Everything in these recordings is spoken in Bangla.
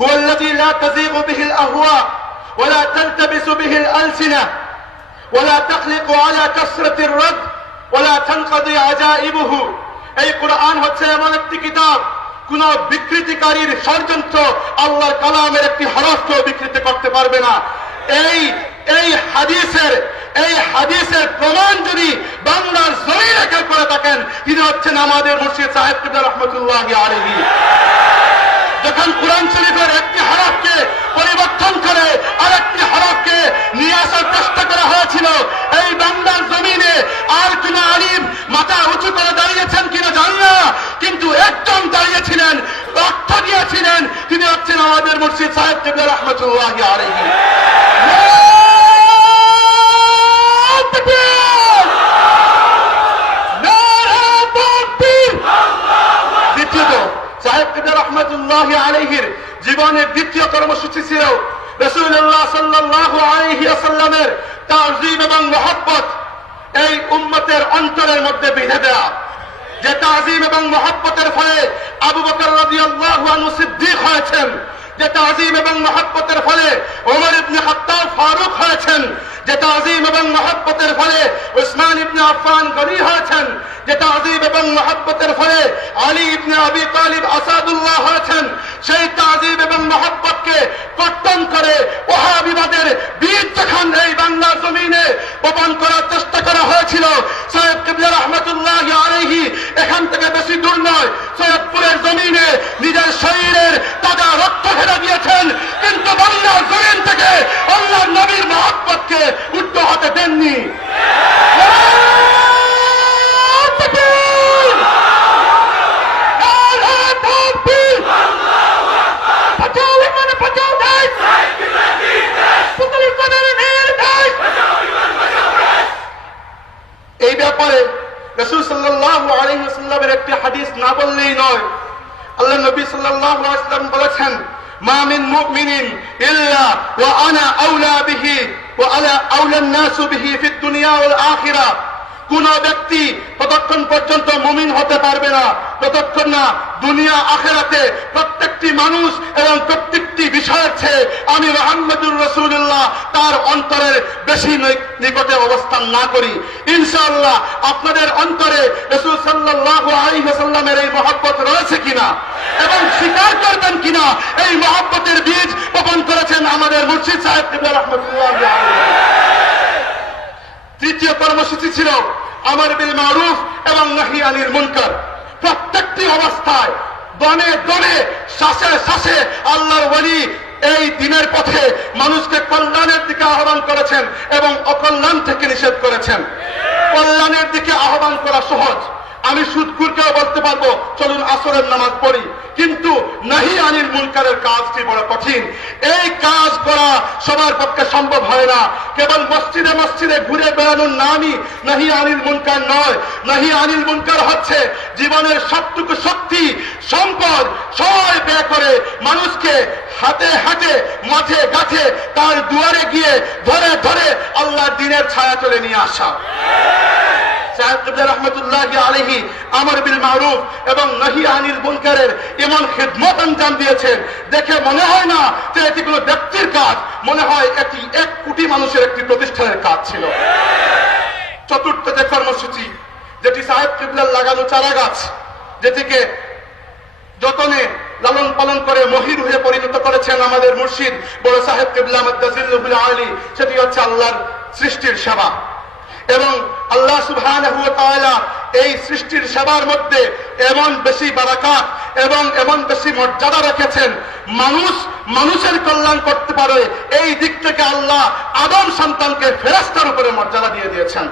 هو الذي لا تزيغ به الأهواء ولا تلتبس به الألسنة ولا تخلق على كثرة الرد ولا تنقضي عجائبه। এই কোরআন হচ্ছে এমন একটি কিতাব, কোন বিকৃতিকারীর ষড়যন্ত্র আল্লাহর কালামের একটি হরফকে বিকৃত করতে পারবে না। এই হাদিসের প্রমাণ যদি বাংলার জমিনে কেউ করে থাকেন, তিনি হচ্ছেন আমাদের মুর্শিদ সাহেব কিবলা রহমতুল্লাহি আলাইহি। যখন কোরআন শরীফের একটি হরফকে পরিবর্তন করে আরেকটি হরফকে নিয়ে আসার চেষ্টা করা হয়েছিল, এই বাংলার জমিনে আর কোন আলিম মাথা উঁচু করে দাঁড়িয়েছেন কিনা জানি না, কিন্তু একজন দাঁড়িয়েছিলেন, রক্ত দিয়েছিলেন, তিনি হচ্ছেন আমাদের মুর্শিদ সাহেব কিবলা রহমতুল্লাহি আলাইহি। দ্বিতীয়ত সাহেব কিবলা রহমতুল্লাহি আলাইহির জীবনের দ্বিতীয় কর্মসূচি ছিল রাসূলুল্লাহ সাল্লাল্লাহু আলাইহি ওয়াসাল্লামের তাযীম এবং মহব্বত এই উম্মতের অন্তরের মধ্যে বেঁধে দেওয়া। যে তাযীম এবং মহব্বতের ফলে আবু বকর রাদিয়াল্লাহু আনহু সিদ্দিক হয়েছেন, যে তাযীম এবং মহব্বতের ফলে ওমর ইবনে খাত্তাব ফারুক হয়েছেন, যে তাযীম এবং মহব্বতের ফলে উসমান ইবনে আফফান গনি হয়েছেন, যে তাযীম এবং মহব্বতের ফলে আলী ইবনে আবি তালিব আসাদুল্লাহ হয়েছেন। সেই তাযীম এবং মহব্বতকে কর্তন করে ওহাবিবাদের বীজ যখন এই বাংলার জমিনে বপন করার চেষ্টা করা হয়েছিল, সাহেব কিবলা রহমতুল্লাহি আলাইহি এখান থেকে বেশি দূর নয়, সৈয়দপুরের জমিনে নিজের শরীরের তাজা রক্ত ফেলে দিয়েছেন, কিন্তু বাংলার জমিন থেকে আল্লাহর নবীর মহব্বতকে উল্টো হতে দেননি। এই ব্যাপারে রাসূল সাল্লাল্লাহু আলাইহি ওয়াসাল্লামের একটি হাদিস না বললেই নয়। আল্লাহ নবী সাল্লাল্লাহু আলাইহি ওয়াসাল্লাম বলেছেন, মা মিন মুমিনিন ইল্লা ওয়া আনা আওলা বিহি ওয়া আলা আওলা الناس বিহি ফিদ দুনিয়া ওয়াল আখিরা। কোন ব্যক্তি ততক্ষণ পর্যন্ত মুমিন হতে পারবে না ততক্ষণ না দুনিয়া আখিরাতে প্রত্যেকটি মানুষ এবং প্রত্যেকটি বিষয়ের চেয়ে আমি মুহাম্মদুর রাসূলুল্লাহ তার অন্তরের বেশি নিকটে অবস্থান না করি। ইনশাআল্লাহ আপনাদের অন্তরে রাসূল সাল্লাল্লাহু আলাইহি ওয়াসাল্লামের এই মহব্বত রয়েছে কিনা এবং স্বীকার করবেন কিনা এই মহব্বতের বীজ বপন করেছেন আমাদের মুর্শিদ সাহেব কিবলা রহমতুল্লাহি আলাইহি। তৃতীয় কর্মসূচি ছিল আমর বিল মারুফ এবং নাহি আনিল মুনকার। প্রত্যেকটি অবস্থায় দনে দনে শ্বাসে শ্বাসে আল্লাহর ওলি এই দিনের পথে মানুষকে কল্যাণের দিকে আহ্বান করেছেন এবং অকল্যাণ থেকে নিষেধ করেছেন। কল্যাণের দিকে আহ্বান করা সহজ, আমি সুদখোরকেও বলতে পারবো চলুন আসরের নামাজ পড়ি, কিন্তু নাহি আনিল মুনকারের কাজটি বড় কঠিন। এই কাজ করা সবার পক্ষে সম্ভব হয় না। কেবল মসজিদে মসজিদে ঘুরে বেড়ানোর নামই নাহি আনিল মুনকার নয়। নাহি আনিল মুনকার হচ্ছে জীবনের সবটুকু শক্তি সম্পদ সবাই ব্যয় করে মানুষকে হাতে হাতে মাঠে গাছে তার দুয়ারে গিয়ে ধরে ধরে আল্লাহর দ্বীনের ছায়া তুলে নিয়ে আসা। সাহেব কিবলা রহমতুল্লাহি আলাইহি আমর বিল মারুফ এবং নাহি আনিল মুনকারের এমন খিদমত আঞ্জাম দিয়েছেন, দেখে মনে হয় না যে এটি কোনো ব্যক্তির কাজ, মনে হয় এটি 1 কোটি মানুষের একটি প্রতিষ্ঠানের কাজ ছিল। চতুর্থ যে কর্মসূচি, যেটি সাহেব কিবলার লাগানো চারা গাছ, যেটিকে যতনে লালন পালন করে মহির হয়ে পরিণত করেছেন আমাদের মুর্শিদ বড় সাহেব কিবলা মাদ্দাজিল্লুহুল আলী, সেটি হচ্ছে আল্লাহর সৃষ্টির সেবা। এবং আল্লাহ সুবহানাহু ওয়া তাআলা এই সৃষ্টির সেবার মধ্যে এমন বেশি বারাকাত এবং এমন বেশি মর্যাদা রেখেছেন, মানুষের কল্যাণ করতে পারে এই দিক থেকে আল্লাহ আদম সন্তানকে ফেরেশতার উপরে মর্যাদা দিয়ে দিয়েছেন।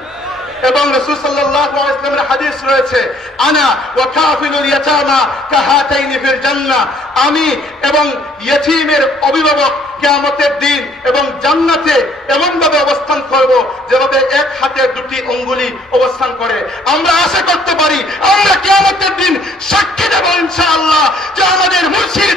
এবং রাসূল সাল্লাল্লাহু আলাইহি ওয়াসাল্লামের হাদিস রয়েছে, আনা ওয়া কাফিলুল ইয়াতামা কাহাতাইনি ফিল জান্নাহ, আমি এবং ইয়তীমের অভিভাবক কিয়ামতের দিন এবং জান্নাতে এমন ভাবে অবস্থান করব যেভাবে এক হাতে 2টি আঙ্গুলি অবস্থান করে। আমরা আশা করতে পারি আমরা কিয়ামতের দিন সাক্ষী দেব ইনশাআল্লাহ যে আমাদের মুর্শিদ